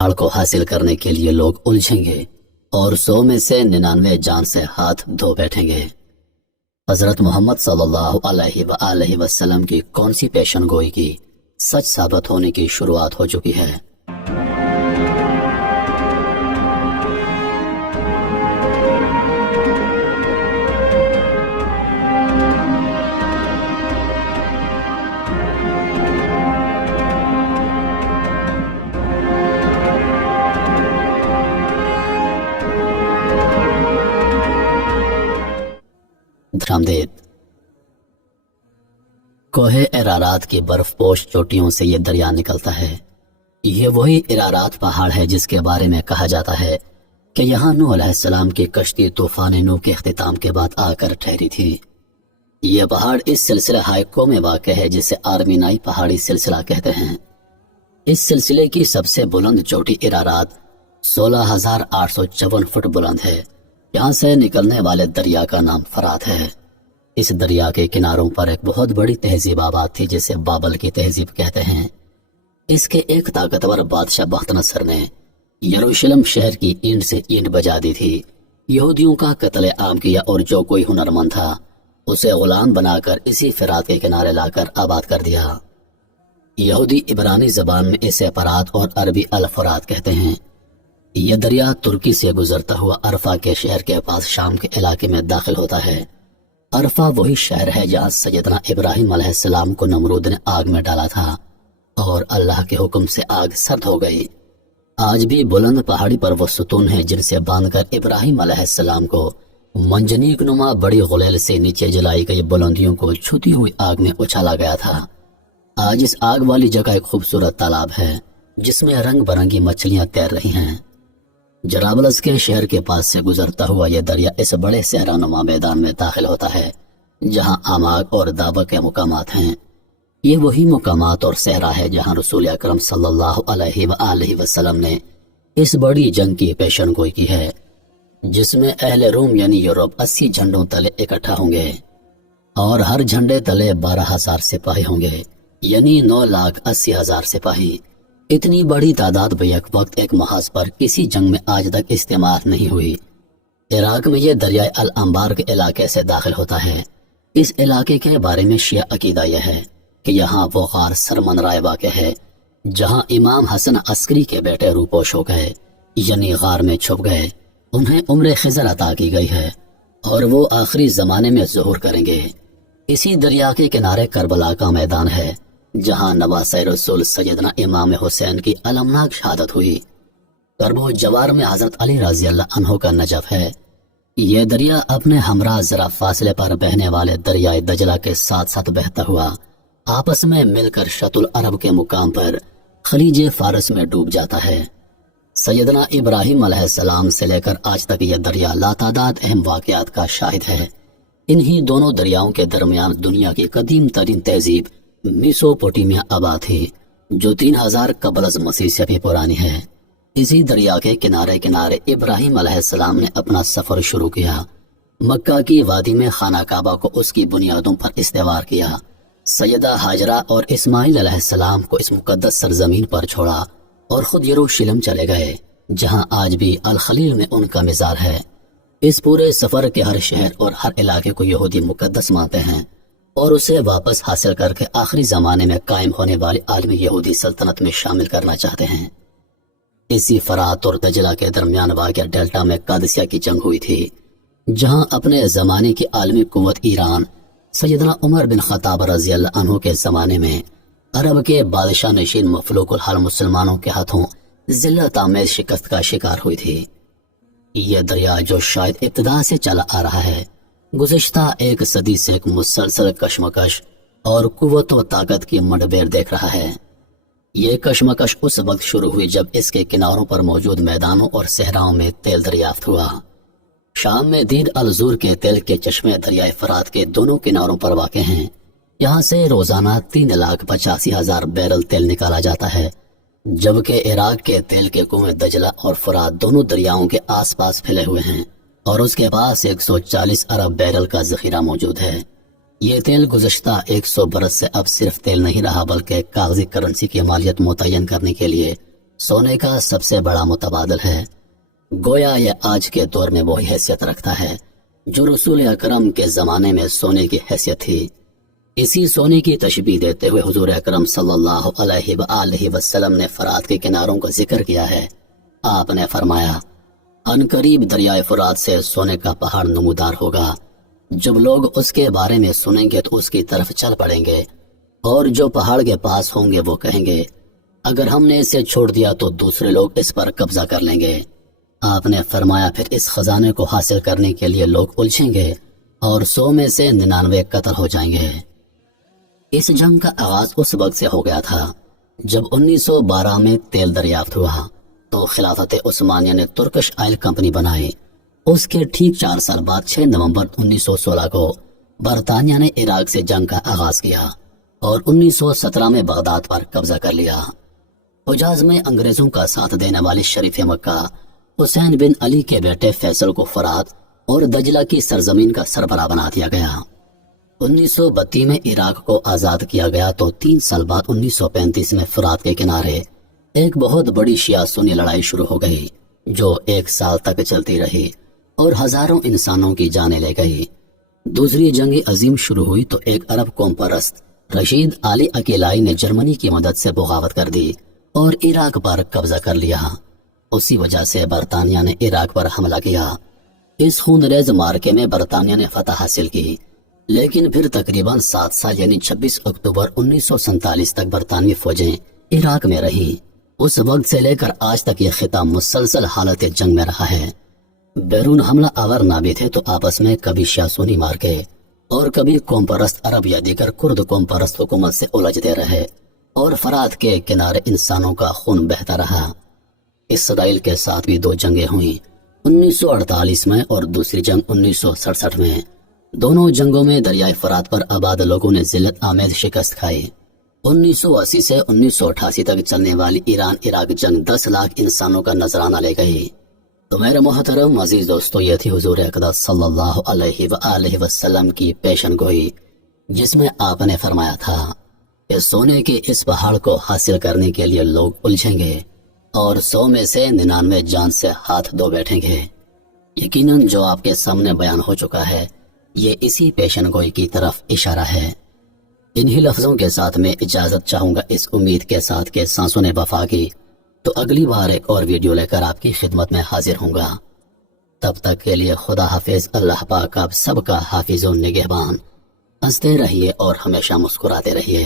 پہاڑ کو حاصل کرنے کے لیے لوگ الجھیں گے اور 100 میں سے 99 جان سے ہاتھ دھو بیٹھیں گے۔ حضرت محمد صلی اللہ علیہ وآلہ وسلم کی کون سی پیشن گوئی کی سچ ثابت ہونے کی شروعات ہو چکی ہے۔ دھرامدیت کوہ ارارات کی برف پوش چوٹیوں سے یہ دریا نکلتا ہے۔ یہ وہی ارارات پہاڑ ہے جس کے بارے میں کہا جاتا ہے کہ یہاں نوح علیہ السلام کی کشتی طوفان نوح کے اختتام کے بعد آ کر ٹھہری تھی۔ یہ پہاڑ اس سلسلہ ہائیکو میں واقع ہے جسے آرمینائی پہاڑی سلسلہ کہتے ہیں۔ اس سلسلے کی سب سے بلند چوٹی ارارات 16,854 فٹ بلند ہے۔ یہاں سے نکلنے والے دریا کا نام فرات ہے۔ اس دریا کے کناروں پر ایک بہت بڑی تہذیب آباد تھی جسے بابل کی تہذیب کہتے ہیں۔ اس کے ایک طاقتور بادشاہ بخت نصر نے یروشلم شہر کی اینٹ سے اینٹ بجا دی تھی، یہودیوں کا قتل عام کیا اور جو کوئی ہنرمند تھا اسے غلام بنا کر اسی فرات کے کنارے لا کر آباد کر دیا۔ یہودی عبرانی زبان میں اسے فرات اور عربی الفرات کہتے ہیں۔ یہ دریا ترکی سے گزرتا ہوا عرفہ کے شہر کے پاس شام کے علاقے میں داخل ہوتا ہے۔ عرفہ وہی شہر ہے جہاں سیدنا ابراہیم علیہ السلام کو نمرود نے آگ میں ڈالا تھا اور اللہ کے حکم سے آگ سرد ہو گئی۔ آج بھی بلند پہاڑی پر وہ ستون ہیں جن سے باندھ کر ابراہیم علیہ السلام کو منجنیق نما بڑی غلیل سے نیچے جلائی گئی بلندیوں کو چھتی ہوئی آگ میں اچھالا گیا تھا۔ آج اس آگ والی جگہ ایک خوبصورت تالاب ہے جس میں رنگ برنگی مچھلیاں تیر رہی ہیں۔ جرابلس کے شہر کے پاس سے گزرتا ہوا یہ دریا اس بڑے صحرا نما میدان میں داخل ہوتا ہے جہاں آماک اور دابا کے مقامات ہیں۔ یہ وہی مقامات اور صحرا ہے جہاں رسول اکرم صلی اللہ علیہ وآلہ وسلم نے اس بڑی جنگ کی پیشن گوئی کی ہے جس میں اہل روم یعنی یورپ 80 جھنڈوں تلے اکٹھا ہوں گے اور ہر جھنڈے تلے 12,000 سپاہی ہوں گے، یعنی 9,80,000 سپاہی۔ اتنی بڑی تعداد بیک وقت ایک محاذ پر کسی جنگ میں آج تک استعمال نہیں ہوئی۔ عراق میں یہ دریائے الانبار کے علاقے سے داخل ہوتا ہے۔ اس علاقے کے بارے میں شیعہ عقیدہ یہ ہے کہ یہاں وہ غار سرمن رائے واقع ہے جہاں امام حسن عسکری کے بیٹے روپوش ہو گئے، یعنی غار میں چھپ گئے۔ انہیں عمر خضر عطا کی گئی ہے اور وہ آخری زمانے میں ظہور کریں گے۔ اسی دریا کے کنارے کربلا کا میدان ہے جہاں نواسۂ رسول سیدنا امام حسین کی المناک شہادت ہوئی۔ کرب و جوار میں حضرت علی رضی اللہ عنہ کا نجف ہے۔ یہ دریا اپنے ہمراہ ذرا فاصلے پر بہنے والے دریائے دجلہ کے ساتھ ساتھ بہتا ہوا آپس میں مل کر شط العرب کے مقام پر خلیج فارس میں ڈوب جاتا ہے۔ سیدنا ابراہیم علیہ السلام سے لے کر آج تک یہ دریا لاتعداد اہم واقعات کا شاہد ہے۔ انہی دونوں دریاؤں کے درمیان دنیا کی قدیم ترین تہذیب میسوپوٹیمیا آباد تھی جو 3000 قبل از مسیح سے بھی پرانی ہے۔ اسی دریا کے کنارے کنارے ابراہیم علیہ السلام نے اپنا سفر شروع کیا۔ مکہ کی وادی میں خانہ کعبہ کو اس کی بنیادوں پر استوار کیا۔ سیدہ ہاجرہ اور اسماعیل علیہ السلام کو اس مقدس سرزمین پر چھوڑا اور خود یروشلم چلے گئے جہاں آج بھی الخلیل میں ان کا مزار ہے۔ اس پورے سفر کے ہر شہر اور ہر علاقے کو یہودی مقدس مانتے ہیں اور اسے واپس حاصل کر کے آخری زمانے میں قائم ہونے والی عالمی یہودی سلطنت میں شامل کرنا چاہتے ہیں۔ اسی فرات اور دجلہ کے درمیان واقع ڈیلٹا میں قادسیہ کی جنگ ہوئی تھی جہاں اپنے زمانے کی عالمی قوت ایران سیدنا عمر بن خطاب رضی اللہ عنہ کے زمانے میں عرب کے بادشاہ نشین مفلوق الحال مسلمانوں کے ہاتھوں ذلت آمیز شکست کا شکار ہوئی تھی۔ یہ دریا جو شاید ابتدا سے چلا آ رہا ہے گزشتہ 1 صدی سے ایک مسلسل کشمکش اور قوت و طاقت کی مڈبیر دیکھ رہا ہے۔ یہ کشمکش اس وقت شروع ہوئی جب اس کے کناروں پر موجود میدانوں اور صحراؤں میں تیل دریافت ہوا۔ شام میں دیر الزور کے تیل کے چشمے دریائے فرات کے دونوں کناروں پر واقع ہیں۔ یہاں سے روزانہ 3,85,000 بیرل تیل نکالا جاتا ہے، جبکہ عراق کے تیل کے کنویں دجلہ اور فرات دونوں دریاؤں کے آس پاس پھیلے ہوئے ہیں اور اس کے پاس 140 ارب بیرل کا ذخیرہ موجود ہے۔ یہ تیل گزشتہ 100 برس سے اب صرف تیل نہیں رہا بلکہ کاغذی کرنسی کی مالیت متعین کرنے کے لیے سونے کا سب سے بڑا متبادل ہے۔ گویا یہ آج کے دور میں وہی حیثیت رکھتا ہے جو رسول اکرم کے زمانے میں سونے کی حیثیت تھی۔ اسی سونے کی تشبیہ دیتے ہوئے حضور اکرم صلی اللہ علیہ وآلہ وسلم نے فرات کے کناروں کا ذکر کیا ہے۔ آپ نے فرمایا، ان قریب دریائے فرات سے سونے کا پہاڑ نمودار ہوگا۔ جب لوگ اس کے بارے میں سنیں گے تو اس کی طرف چل پڑیں گے، اور جو پہاڑ کے پاس ہوں گے وہ کہیں گے، اگر ہم نے اسے چھوڑ دیا تو دوسرے لوگ اس پر قبضہ کر لیں گے۔ آپ نے فرمایا، پھر اس خزانے کو حاصل کرنے کے لیے لوگ الجھیں گے اور 100 میں سے 99 قتل ہو جائیں گے۔ اس جنگ کا آغاز اس وقت سے ہو گیا تھا جب 1912 میں تیل دریافت ہوا تو خلافت عثمانیہ نے ترکش آئل کمپنی بنائی۔ اس کے ٹھیک 4 سال بعد 6 نومبر 1916 کو برطانیہ نے عراق سے جنگ کا آغاز کیا اور 1917 میں بغداد پر قبضہ کر لیا۔ حجاز میں انگریزوں کا ساتھ دینے والی شریف مکہ حسین بن علی کے بیٹے فیصل کو فرات اور دجلہ کی سرزمین کا سربراہ بنا دیا گیا۔ 1932 میں عراق کو آزاد کیا گیا تو 3 سال بعد 1935 میں فرات کے کنارے ایک بہت بڑی شیعہ سنی لڑائی شروع ہو گئی جو 1 سال تک چلتی رہی اور ہزاروں انسانوں کی جانیں لے گئی۔ دوسری جنگ عظیم شروع ہوئی تو ایک عرب قوم پرست رشید علی عقیلائی نے جرمنی کی مدد سے بغاوت کر دی اور عراق پر قبضہ کر لیا۔ اسی وجہ سے برطانیہ نے عراق پر حملہ کیا۔ اس خونریز مارکے میں برطانیہ نے فتح حاصل کی، لیکن پھر تقریباً 7 سال یعنی 26 اکتوبر 1947 تک برطانوی فوجیں عراق میں رہی۔ اس وقت سے لے کر آج تک یہ خطہ مسلسل حالت جنگ میں رہا ہے۔ بیرون حملہ آور نہ بھی تھے تو آپس میں کبھی شیعہ سنی مارکے اور کبھی قوم پرست عرب یا دیگر کرد قوم پرست حکومت سے الجھتے رہے اور فرات کے کنارے انسانوں کا خون بہتا رہا۔ اسرائیل کے ساتھ بھی 2 جنگیں ہوئیں، 1948 میں اور دوسری جنگ 1967 میں۔ دونوں جنگوں میں دریائے فرات پر آباد لوگوں نے ذلت آمیز شکست کھائی۔ 1980 سے 1988 تک چلنے والی ایران عراق جنگ 10 لاکھ انسانوں کا نذرانہ لے گئی۔ تو میرے محترم عزیز دوستو، یہ تھی حضور اقدس صلی اللہ علیہ وآلہ وسلم کی پیشن گوئی، جس میں آپ نے فرمایا تھا کہ سونے کے اس پہاڑ کو حاصل کرنے کے لیے لوگ الجھیں گے اور 100 میں سے 99 جان سے ہاتھ دھو بیٹھیں گے۔ یقیناً جو آپ کے سامنے بیان ہو چکا ہے یہ اسی پیشن گوئی کی طرف اشارہ ہے۔ انہی لفظوں کے ساتھ میں اجازت چاہوں گا، اس امید کے ساتھ کہ سانسوں نے وفا کی، تو اگلی بار ایک اور ویڈیو لے کر آپ کی خدمت میں حاضر ہوں گا۔ تب تک کے لیے خدا حافظ۔ اللہ پاک آپ سب کا حافظ و نگہبان۔ ہنستے رہیے اور ہمیشہ مسکراتے رہیے۔